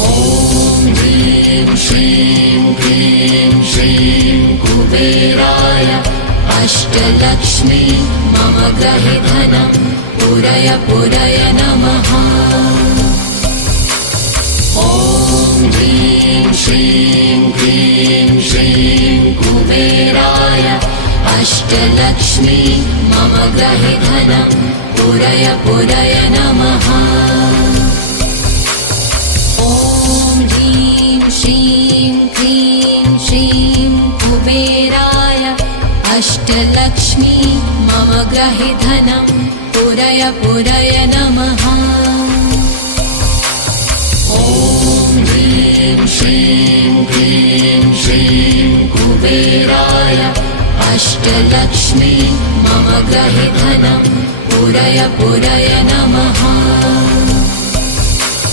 ॐ ह्रीं श्रीं क्लीं श्रीं कुबेराय अष्टलक्ष्मी मम गृहे धनं पुरय पुरय नमः। ॐ ह्रीं श्रीं क्लीं श्रीं कुबेराय अष्टलक्ष्मी मम गृहे धनं पुरय पुरय नमः। ॐ ह्रीं श्रीं क्लीं श्रीं कुबेराय अष्टलक्ष्मी मम गृहे धनं पुरय पुरय नमः। ॐ ह्रीं श्रीं क्लीं श्रीं कुबेराय अष्टलक्ष्मी मम गृहे धनं पुरय पुरय नमः।